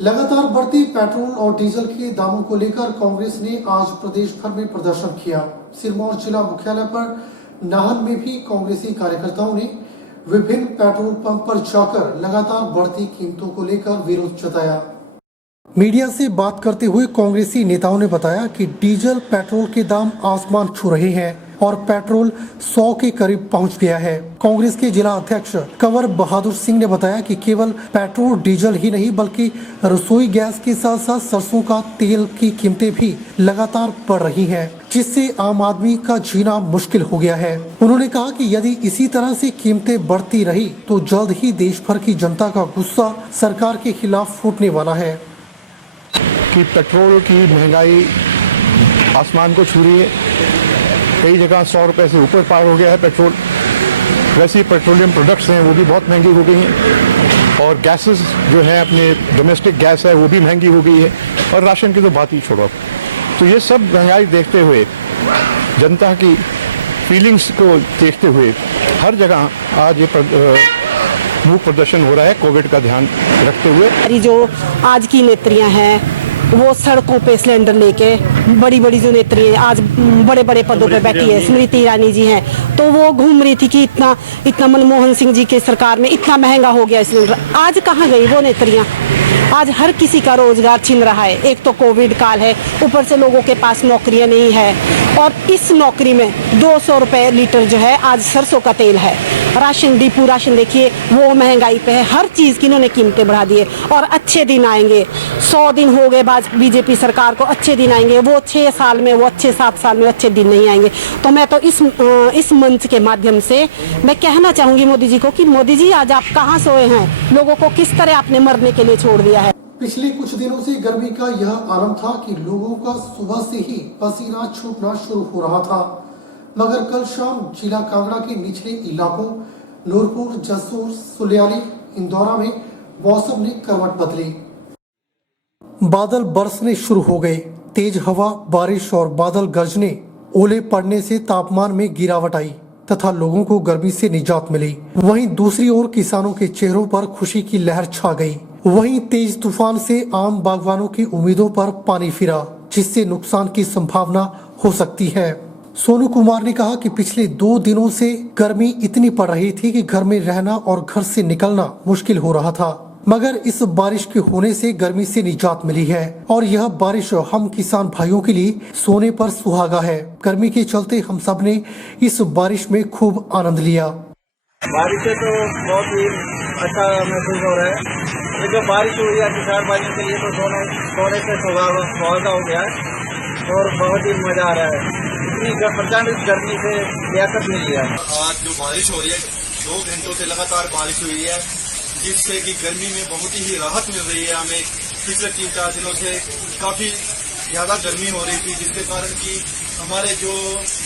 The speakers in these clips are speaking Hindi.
लगातार बढ़ती पेट्रोल और डीजल के दामों को लेकर कांग्रेस ने आज प्रदेश भर में प्रदर्शन किया। सिरमौर जिला मुख्यालय पर नाहन में भी कांग्रेसी कार्यकर्ताओं ने विभिन्न पेट्रोल पंप पर जाकर लगातार बढ़ती कीमतों को लेकर विरोध जताया। मीडिया से बात करते हुए कांग्रेसी नेताओं ने बताया कि डीजल पेट्रोल के दाम आसमान छू रहे हैं और पेट्रोल 100 के करीब पहुंच गया है। कांग्रेस के जिला अध्यक्ष कंवर बहादुर सिंह ने बताया कि केवल पेट्रोल डीजल ही नहीं बल्कि रसोई गैस के साथ साथ सरसों का तेल की कीमतें भी लगातार बढ़ रही हैं, जिससे आम आदमी का जीना मुश्किल हो गया है। उन्होंने कहा कि यदि इसी तरह से कीमतें बढ़ती रही तो जल्द ही देश भर की जनता का गुस्सा सरकार के खिलाफ फूटने वाला है। कि पेट्रोल की महंगाई आसमान को छू रही है, कई जगह 100 रुपए से ऊपर पार हो गया है पेट्रोल। वैसे ही पेट्रोलियम प्रोडक्ट्स हैं वो भी बहुत महंगी हो गई हैं और गैसेस जो है अपने डोमेस्टिक गैस है वो भी महंगी हो गई है और राशन की तो बात ही छोड़ो। तो ये सब महंगाई देखते हुए, जनता की फीलिंग्स को देखते हुए हर जगह आज ये मूक प्रदर्शन हो रहा है कोविड का ध्यान रखते हुए। जो आज की नेत्रियां हैं वो सड़कों पे सिलेंडर लेके बड़ी बड़ी जो नेत्री है आज बड़े बड़े पदों पे बैठी है, स्मृति ईरानी जी हैं, तो वो घूम रही थी कि इतना मनमोहन सिंह जी के सरकार में इतना महंगा हो गया सिलेंडर। आज कहाँ गई वो नेत्रियां? आज हर किसी का रोजगार छिन रहा है। एक तो कोविड काल है, ऊपर से लोगों के पास नौकरियां नहीं है और इस नौकरी में 200 रुपए लीटर जो है आज सरसों का तेल है। राशन डिपू राशन देखिए वो महंगाई पे है। हर चीज की इन्होंने कीमतें बढ़ा दी है और अच्छे दिन आएंगे। 100 दिन हो गए बाद बीजेपी सरकार को, अच्छे दिन आएंगे। वो 6 साल में, वो अच्छे 7 साल में अच्छे दिन नहीं आएंगे। तो मैं तो इस मंच के माध्यम से मैं कहना चाहूंगी मोदी जी को कि मोदी जी आज आप कहाँ सोए हैं? लोगों को किस तरह आपने मरने के लिए छोड़ दिया है। पिछले कुछ दिनों से गर्मी का यह आलम था कि लोगों का सुबह से ही पसीना छूटना शुरू हो रहा था, मगर कल शाम जिला कांगड़ा के निचले इलाकों नूरपुर, जसूर, सुलियाली, इंदौरा में मौसम ने करवट बदली। बादल बरसने शुरू हो गए। तेज हवा, बारिश और बादल गरजने, ओले पड़ने से तापमान में गिरावट आई तथा लोगों को गर्मी से निजात मिली। वहीं दूसरी ओर किसानों के चेहरों पर खुशी की लहर छा गई। वहीं तेज तूफान से आम बागवानों की उम्मीदों पर पानी फिरा, जिससे नुकसान की संभावना हो सकती है। सोनू कुमार ने कहा कि पिछले 2 दिनों से गर्मी इतनी पड़ रही थी कि घर में रहना और घर से निकलना मुश्किल हो रहा था, मगर इस बारिश के होने से गर्मी से निजात मिली है और यह बारिश हम किसान भाइयों के लिए सोने पर सुहागा है। गर्मी के चलते हम सब ने इस बारिश में खूब आनंद लिया। बारिश से तो बहुत ही अच्छा महसूस हो रहा है। ये जो बारिश हुई है किसान भाइयों के लिए तो सोने से सुहागा हो गया है और बहुत ही मजा आ रहा है। इतनी प्रचंड गर्मी से लियाकत मिली है। आज जो बारिश हो रही है, 2 घंटों से लगातार बारिश हुई है, जिससे कि गर्मी में बहुत ही राहत मिल रही है हमें। पिछले 3-4 दिनों से काफी ज्यादा गर्मी हो रही थी, जिसके कारण कि हमारे जो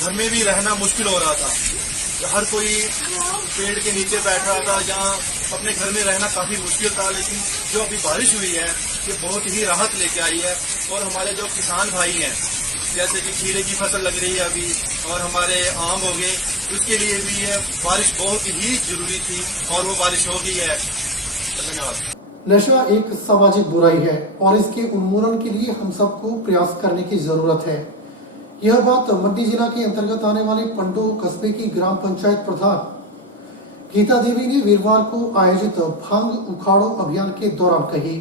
घर में भी रहना मुश्किल हो रहा था। हर कोई पेड़ के नीचे बैठ रहा था, जहाँ अपने घर में रहना काफी मुश्किल था। लेकिन जो अभी बारिश हुई है ये बहुत ही राहत लेके आई है और हमारे जो किसान भाई हैं, जैसे कि खीरे की फसल लग रही है अभी और हमारे आम हो गए, उसके लिए भी ये बारिश बहुत ही जरूरी थी और वो बारिश हो गई है। धन्यवाद। नशा एक सामाजिक बुराई है और इसके उन्मूलन के लिए हम सबको प्रयास करने की जरूरत है। यह बात मंडी जिला के अंतर्गत आने वाले पंडोह कस्बे की ग्राम पंचायत प्रधान गीता देवी ने वीरवार को आयोजित भांग उखाड़ो अभियान के दौरान कही।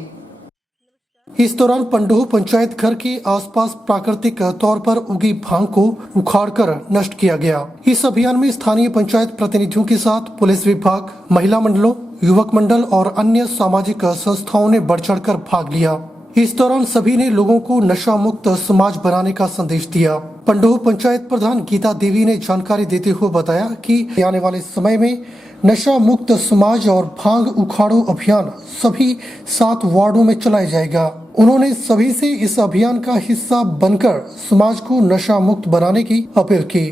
इस दौरान पंडोह पंचायत घर के आसपास प्राकृतिक तौर पर उगी भांग को उखाड़कर नष्ट किया गया। इस अभियान में स्थानीय पंचायत प्रतिनिधियों के साथ पुलिस विभाग, महिला मंडलों, युवक मंडल और अन्य सामाजिक संस्थाओं ने बढ़ चढ़कर भाग लिया। इस दौरान सभी ने लोगों को नशा मुक्त समाज बनाने का संदेश दिया। पंडोह पंचायत प्रधान गीता देवी ने जानकारी देते हुए बताया कि आने वाले समय में नशा मुक्त समाज और भांग उखाड़ो अभियान सभी 7 वार्डों में चलाया जाएगा। उन्होंने सभी से इस अभियान का हिस्सा बनकर समाज को नशा मुक्त बनाने की अपील की।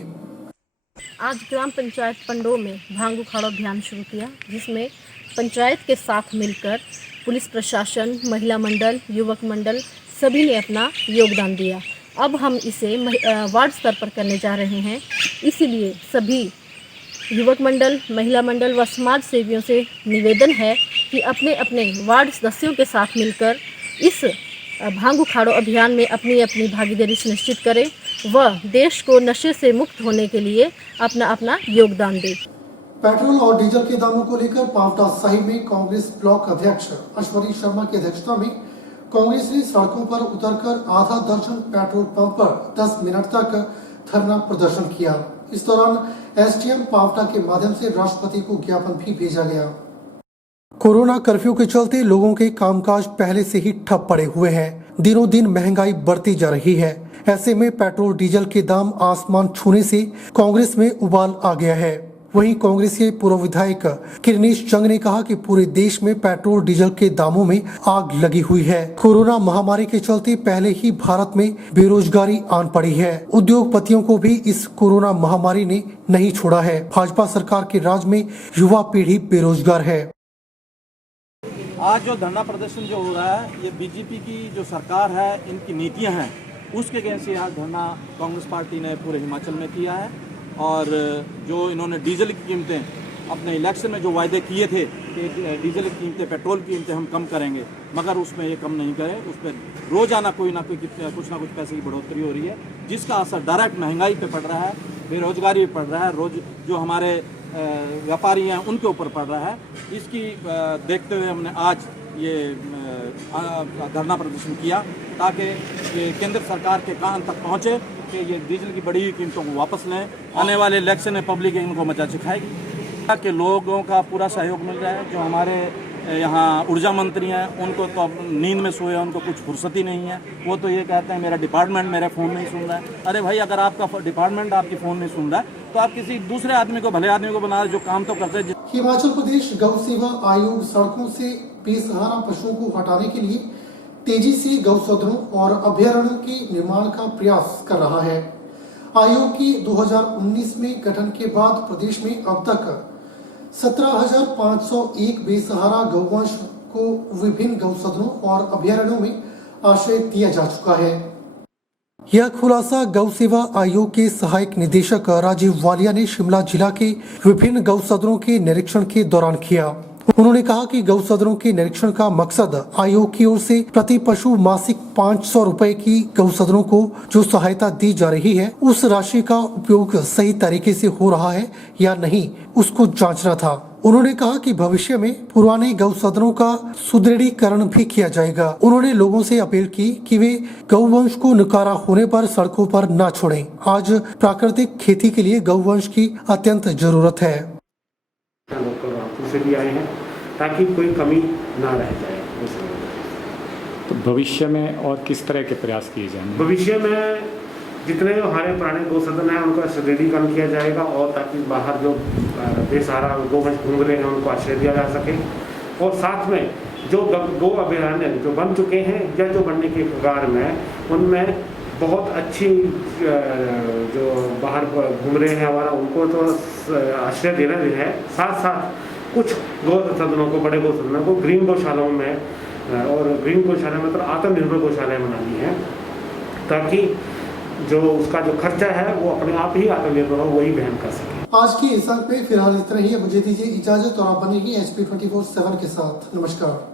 आज ग्राम पंचायत पंडोह में भांग उखाड़ो अभियान शुरू किया, जिसमें पंचायत के साथ मिलकर पुलिस प्रशासन, महिला मंडल, युवक मंडल सभी ने अपना योगदान दिया। अब हम इसे वार्ड स्तर पर करने जा रहे हैं, इसीलिए सभी युवक मंडल, महिला मंडल व समाज सेवियों से निवेदन है कि अपने अपने वार्ड सदस्यों के साथ मिलकर इस भांग उखाड़ो अभियान में अपनी अपनी भागीदारी सुनिश्चित करें व देश को नशे से मुक्त होने के लिए अपना अपना योगदान दें। पेट्रोल और डीजल के दामों को लेकर पांवटा साहिब में कांग्रेस ब्लॉक अध्यक्ष अश्वनी शर्मा की अध्यक्षता में कांग्रेस ने सड़कों पर उतरकर आधा दर्जन पेट्रोल पंप पर 10 मिनट तक धरना प्रदर्शन किया। इस दौरान एसडीएम पांवटा के माध्यम से राष्ट्रपति को ज्ञापन भी भेजा गया। कोरोना कर्फ्यू के चलते लोगों के कामकाज पहले से ही ठप पड़े हुए हैं। दिनों दिन महंगाई बढ़ती जा रही है। ऐसे में पेट्रोल डीजल के दाम आसमान छूने से कांग्रेस में उबाल आ गया है। वहीं कांग्रेस के पूर्व विधायक किरनेश जंग ने कहा कि पूरे देश में पेट्रोल डीजल के दामों में आग लगी हुई है। कोरोना महामारी के चलते पहले ही भारत में बेरोजगारी आन पड़ी है। उद्योगपतियों को भी इस कोरोना महामारी ने नहीं छोड़ा है। भाजपा सरकार के राज में युवा पीढ़ी बेरोजगार है। आज जो धरना प्रदर्शन जो हो रहा है, ये बीजेपी की जो सरकार है, इनकी नीतियां हैं, उसके अगेंस्ट से आज धरना कांग्रेस पार्टी ने पूरे हिमाचल में किया है। और जो इन्होंने डीजल की कीमतें अपने इलेक्शन में जो वायदे किए थे कि डीजल की कीमतें, पेट्रोल की कीमतें हम कम करेंगे, मगर उसमें ये कम नहीं करे। उस पर रोजाना कोई ना कुछ पैसे की बढ़ोतरी हो रही है, जिसका असर डायरेक्ट महंगाई पे पड़ रहा है, बेरोजगारी पे पड़ रहा है, रोज जो हमारे व्यापारी हैं उनके ऊपर पड़ रहा है। इसकी देखते हुए हमने आज ये धरना प्रदर्शन किया ताकि ये केंद्र सरकार के कान तक पहुँचे कि ये डीजल की बढ़ी हुई कीमतों को वापस लें। आने वाले इलेक्शन में पब्लिक इनको मचा सिखाएगी कि लोगों का पूरा सहयोग मिल रहा है। जो हमारे यहाँ ऊर्जा मंत्री हैं, उनको तो नींद में सोए, उनको कुछ फुर्सत ही नहीं है। वो तो ये कहते हैं मेरा डिपार्टमेंट मेरा फ़ोन नहीं सुन रहा है। अरे भाई, अगर आपका डिपार्टमेंट आपकी फ़ोन नहीं सुन रहा है तो आप किसी दूसरे आदमी को, भले आदमी को बना जो काम तो करते हैं। हिमाचल प्रदेश गौ सेवा आयोग सड़कों से बेसहारा पशुओं को हटाने के लिए तेजी से गौसदनों और अभयारण्यों के निर्माण का प्रयास कर रहा है। आयोग की 2019 में गठन के बाद प्रदेश में अब तक 17,501 बेसहारा गौवंश को विभिन्न गौसदनों और अभयारण्यों में आश्रय दिया जा चुका है। यह खुलासा गौ सेवा आयोग के सहायक निदेशक राजीव वालिया ने शिमला जिला के विभिन्न गौसदनों के निरीक्षण के दौरान किया। उन्होंने कहा कि गौसदनों के निरीक्षण का मकसद आयोग की ओर से प्रति पशु मासिक 500 रुपए की गौसदनों को जो सहायता दी जा रही है, उस राशि का उपयोग सही तरीके से हो रहा है या नहीं, उसको जांचना था। उन्होंने कहा कि भविष्य में पुराने गौसदनों का सुदृढ़ीकरण भी किया जाएगा। उन्होंने लोगों से अपील की कि वे गौवंश को निकारा होने पर सड़कों पर न छोड़ें। आज प्राकृतिक खेती के लिए गौवंश की अत्यंत जरूरत है। से भी आए हैं ताकि कोई कमी ना रह जाए। तो भविष्य में और किस तरह के प्रयास किए जाएंगे? भविष्य में जितने हमारे पुराने गौसदन हैं उनका सुदृढ़ीकरण किया जाएगा और ताकि बाहर जो बेसहारा गौवंश घूम रहे हैं उनको आश्रय दिया जा सके। और साथ में जो गौ अभयारण्य जो बन चुके हैं या जो बनने के कगार में, उनमें बहुत अच्छी जो बाहर घूम रहे हैं हमारा, उनको तो आश्रय देना है। साथ साथ कुछ गौसदनों को, बड़े गौसदनों को ग्रीन गौशालाओं में, और ग्रीन गौशाला में मतलब आत्मनिर्भर गौशालाएं बनानी है ताकि जो उसका जो खर्चा है वो अपने आप ही आत्मनिर्भर हो, वही वहन कर सके। आज की इस अंक पे फिलहाल इतना ही। मुझे दीजिए इजाजत और आप बने ही HP 24/7 के साथ। नमस्कार।